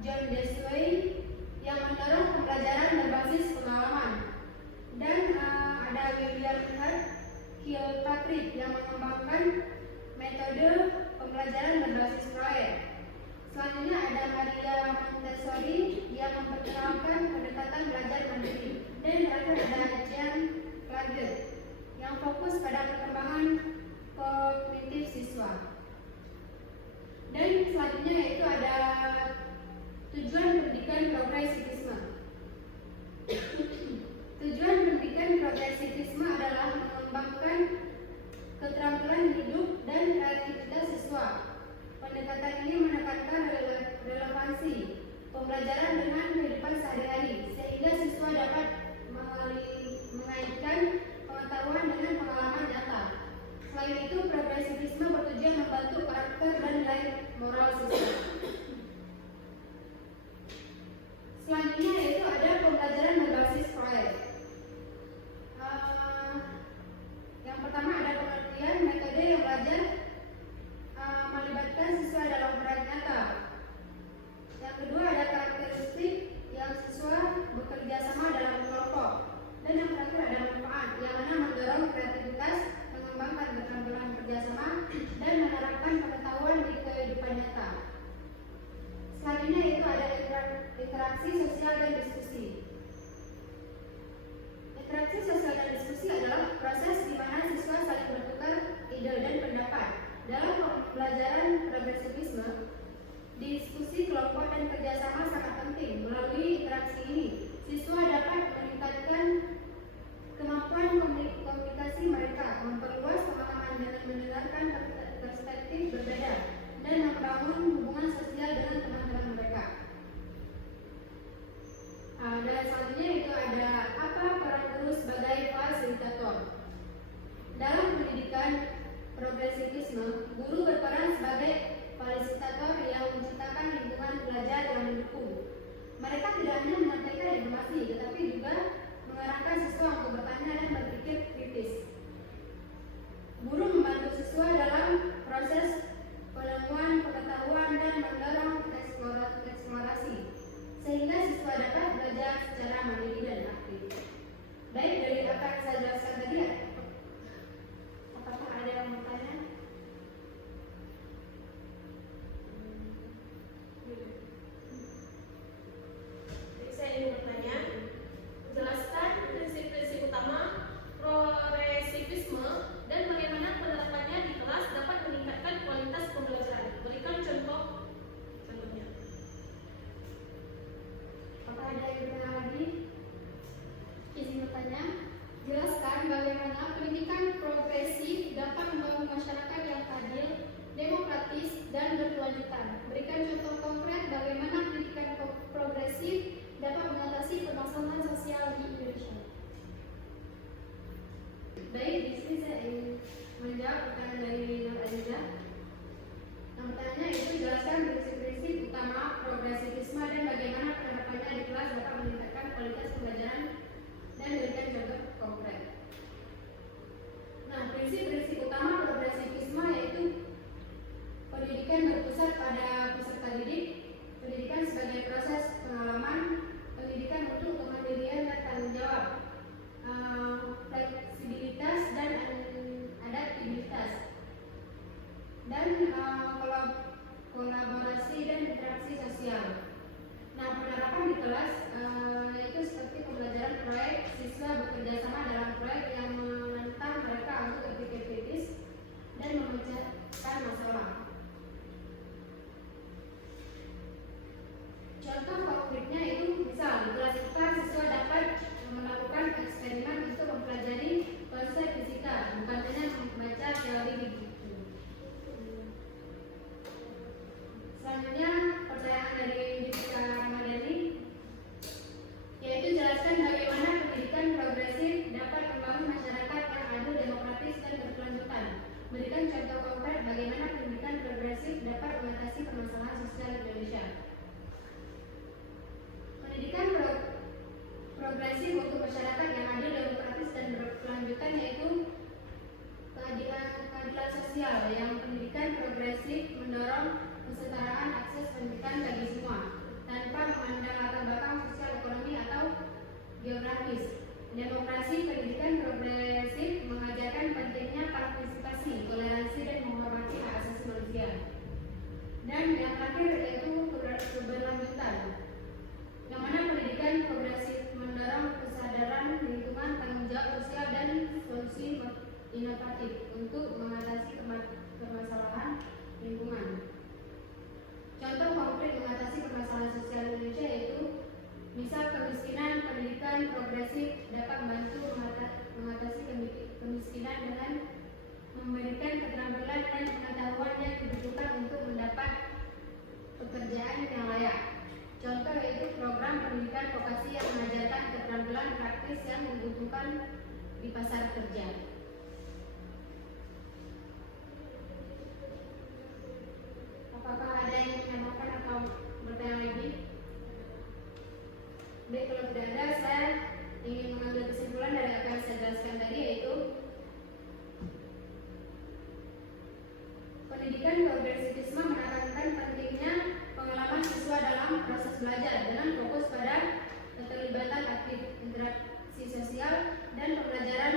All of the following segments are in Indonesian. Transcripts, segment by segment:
John Dewey yang mendorong pembelajaran berbasis pengalaman, dan ada William Hart Kilpatrick yang mengembangkan metode pembelajaran berbasis proyek. Selanjutnya ada Maria Montessori yang memperkenalkan pendekatan belajar mandiri, dan terakhir ada Jean Piaget yang fokus pada perkembangan kognitif siswa. Dan selanjutnya yaitu ada tujuan pendidikan progresivisme. Tujuan pendidikan progresivisme adalah mengembangkan keterampilan hidup dan kreativitas siswa. Pendekatan ini menekankan relevansi pembelajaran dengan kehidupan sehari-hari, sehingga siswa dapat mengaitkan pengetahuan dengan pengalaman nyata. Selain itu, progresivisme bertujuan membantu karakter dan nilai moral siswa. Selanjutnya yaitu ada pembelajaran berbasis proyek. Yang pertama ada pengertian metode yang belajar melibatkan siswa dalam peran nyata. Yang kedua ada karakteristik yang siswa bekerja sama dalam kelompok. Dan yang terakhir ada manfaat yang mana mendorong kreativitas, mengembangkan keterampilan kerjasama, dan menerapkan pengetahuan di kehidupan nyata. Selanjutnya itu ada interaksi sosial dan diskusi. Interaksi sosial dan diskusi adalah proses di mana siswa saling bertukar ide dan pendapat. Dalam pembelajaran progresivisme, diskusi kelompok dan kerjasama sangat penting. Melalui interaksi ini, siswa dapat meningkatkan kemampuan komunikasi mereka, memperluas pemahaman dengan mendengarkan perspektif berbeda, dan membangun hubungan sosial dengan teman-teman mereka. Dan selanjutnya itu ada apa peran guru sebagai fasilitator. Dalam pendidikan progresivisme, guru berperan sebagai fasilitator yang menciptakan lingkungan belajar yang mendukung. Mereka tidak hanya menyampaikan informasi, tetapi juga mengarahkan siswa untuk bertanya dan berpikir kritis. Guru membantu siswa dalam proses penemuan pengetahuan dan mendorong eksplorasi, sehingga siswa dapat belajar secara mandiri dan aktif. Baik, dari apa yang saya jelaskan tadi, apakah ada yang mau tanya? Saya ingin bertanya, jelaskan prinsip-prinsip utama progresivisme dan bagaimana penerapannya di kelas dapat meningkatkan kualitas pembelajaran. Berikan contohnya. Apakah ada yang bertanya lagi? Izin bertanya. Jelaskan bagaimana pendidikan progresif dapat membangun masyarakat yang adil, demokratis, dan berkelanjutan. Berikan contoh konkret bagaimana pendidikan progresif dapat mengatasi permasalahan sosial di Indonesia. Baik, di sini saya ingin menjawab pertanyaan dari Nur Aziza. Yang pertanyaannya itu jelaskan prinsip-prinsip utama progresivisme dan bagaimana penerapannya di kelas dapat meningkatkan kualitas pembelajaran dan berikan contoh konkret. Nah, prinsip-prinsip utama progresivisme yaitu pendidikan berpusat pada peserta didik, pendidikan sebagai proses pengalaman, pendidikan untuk kemandirian dan tanggung jawab, fleksibilitas dan adaptabilitas, dan kolaborasi dan interaksi sosial. Nah, penerapan di kelas itu seperti pembelajaran proyek, siswa bekerja sama dalam proyek yang menantang mereka untuk berpikir kritis dan memecahkan masalah. Contoh konkretnya itu misal di kelas kita siswa dapat melakukan eksperimen untuk mempelajari konsep fisika, bukan hanya membaca teori di buku. Selanjutnya pertanyaan dari Jessica Ramadhani, praktis yang membutuhkan di pasar kerja. Apakah ada yang menambahkan atau bertanya lagi? Baik, kalau tidak ada, saya ingin mengambil kesimpulan dari apa yang saya jelaskan tadi, yaitu pendidikan progresivisme menekankan pentingnya pengalaman siswa dalam proses belajar dengan fokus pada keterlibatan aktif, interaksi sosial, dan pembelajaran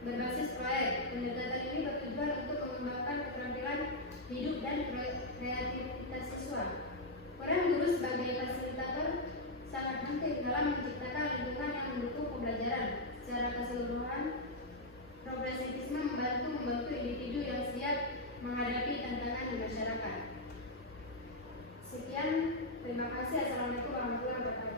berbasis proyek. Pendekatan ini bertujuan untuk mengembangkan keterampilan hidup dan kreativitas siswa. Peran guru sebagai fasilitator sangat penting dalam menciptakan lingkungan yang mendukung pembelajaran. Secara keseluruhan, progresivisme membantu individu yang siap menghadapi tantangan di masyarakat. Sekian, terima kasih. Assalamualaikum warahmatullahi wabarakatuh.